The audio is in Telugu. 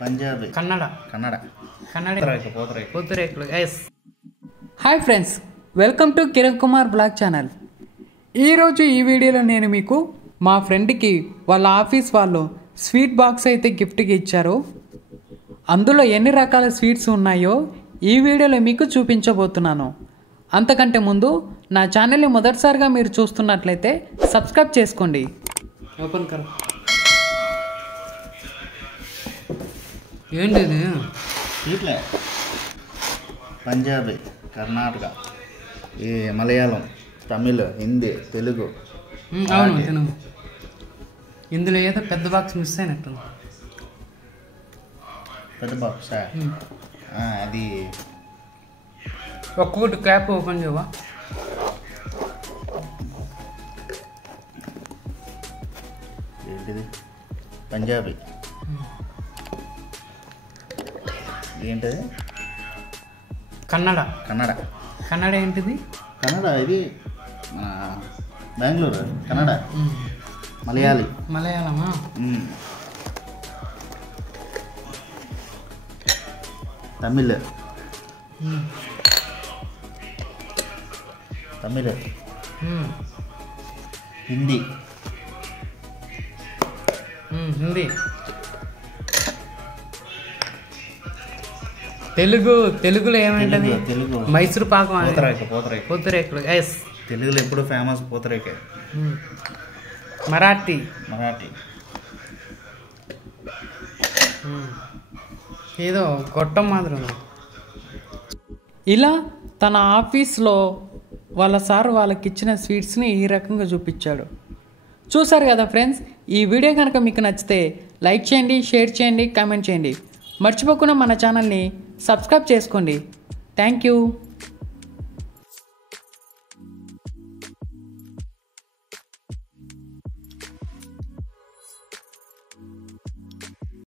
పంజాబీ, కన్నడ, పూతరేకులు. Yes. Hi friends, welcome to Kiran Kumar blog channel. ఈరోజు ఈ వీడియోలో నేను మీకు మా ఫ్రెండ్కి వాళ్ళ ఆఫీస్ వాళ్ళు స్వీట్ బాక్స్ అయితే గిఫ్ట్గా ఇచ్చారు. అందులో ఎన్ని రకాల స్వీట్స్ ఉన్నాయో ఈ వీడియోలో మీకు చూపించబోతున్నాను. అంతకంటే ముందు నా ఛానల్ని మొదటిసారిగా మీరు చూస్తున్నట్లయితే సబ్స్క్రైబ్ చేసుకోండి. ఓపెన్ కర. ఏంటి ఇది? స్వీట్లే. పంజాబీ, కర్ణాటక, ఈ మలయాళం, తమిళ్, హిందీ, తెలుగు. అవును, తిను. ఇందులో ఏదో పెద్ద బాక్స్ మిస్ అయినట్టు. పెద్ద బాక్సా? అది ఒక్కొక్కటి క్యాప్ ఓపెన్ చేయవా? ఏంటిది? పంజాబీ. ఏంటిది? కన్నడ. కన్నడ ఏంటిది? కన్నడ ఇది బెంగళూరు. కన్నడ. మలయాళమా? తమిళ్. హిందీ. తెలుగులో ఏమంటది? మైసూర్ పాకం. పూతరేకులు. ఎస్. తెలుగులో ఎప్పుడు ఫేమస్ పూతరేకే. మరాఠీ. ఏదో గొట్టం మాత్రం. ఇలా తన ఆఫీస్లో వాళ్ళ సార్ వాళ్ళకి ఇచ్చిన స్వీట్స్ని ఈ రకంగా చూపించాడు. చూసారు కదా ఫ్రెండ్స్, ఈ వీడియో కనుక మీకు నచ్చితే లైక్ చేయండి, షేర్ చేయండి, కామెంట్ చేయండి. మర్చిపోకుండా మన ఛానల్ని సబ్స్క్రైబ్ చేసుకోండి. Thank you.